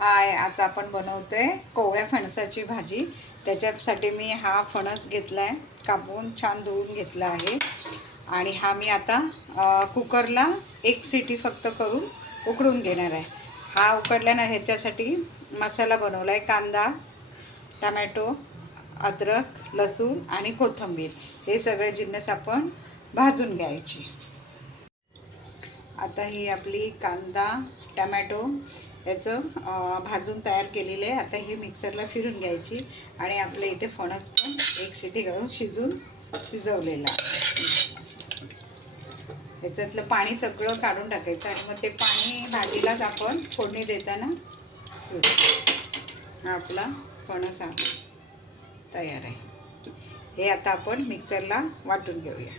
हाय, आज आपण बनवतोय कोवळ्या फणसाची भाजी। त्याच्यासाठी मी हा फणस घेतलाय, कापून छान धुवून घेतला आहे। आणि हा मी आता कुकरला एक सीटी फक्त करून उकडून घेणार आहे। हा उकडल्यानं ह्याच्यासाठी मसाला बनवलाय, कांदा, टोमॅटो, अद्रक, लसूण आणि कोथिंबीर हे सगळे जिन्नस आपण भाजून घ्यायचे। आता ही आपली कांदा, टोमॅटो याचं भाजून तयार केलेले आहे। आता ही मिक्सरला फिरून घ्यायची आणि आपल्या इथे फणस पण एक शिटी घालून शिजवलेला आहे। याच्यातलं पाणी सगळं काढून टाकायचं आणि मग ते पाणी भाजीलाच आपण फोडणी देताना आपला फणस तयार आहे। हे आता आपण मिक्सरला वाटून घेऊया।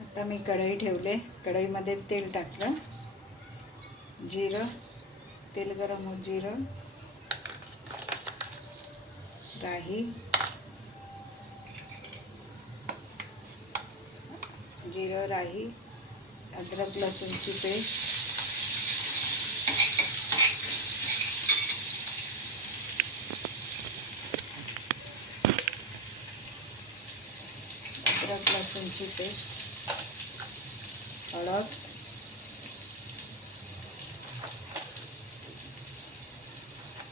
आता मी कढई ठेवले, कढईमध्ये तेल टाकलं, जिरं, तेल गरम हो, जिरं, राई, जिरं, राई, अद्रक लसूणची पेस्ट, अद्रक लसूणची पेस्ट, हळद,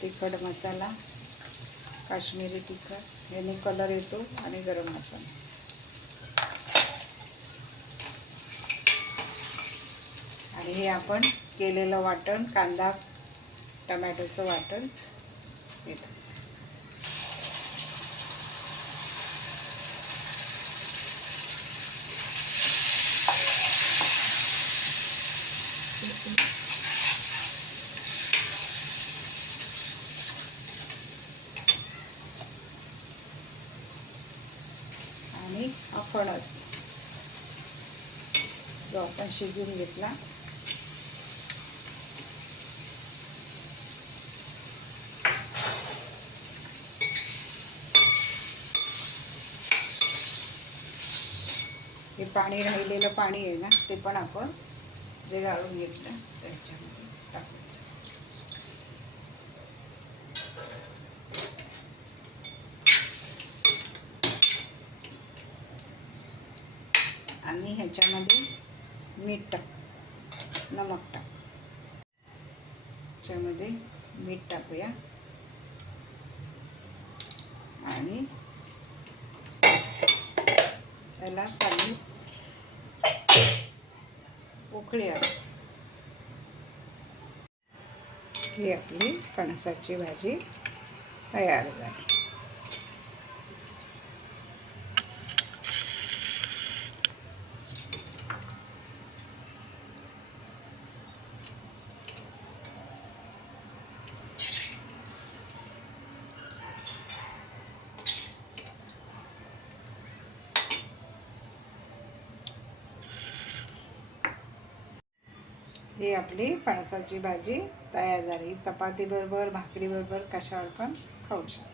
तिखट मसाला, काश्मीरी तिखट याने कलर येतो, आणि गरम मसाला। आणि हे आपण केलेलं वाटण, कांदा टोमॅटोचं वाटण येतं। आणि फणस जो आपण शिजवून घेतला हे पाणी राहिलेलं पाणी आहे ना, ते पण आपण जे गाळून घेतलं त्याच्यामध्ये टाकू। आणि ह्याच्यामध्ये मीठ टाक, नमक टाक, ह्याच्यामध्ये मीठ टाकूया आणि त्याला चांगली उकळी आली। ही आपली फणसाची भाजी तयार झाली। ही आपली फणसाची भाजी तयार झाली। चपाती बरोबर, भाकरी बरोबर कशावर पण खाऊ शकतो।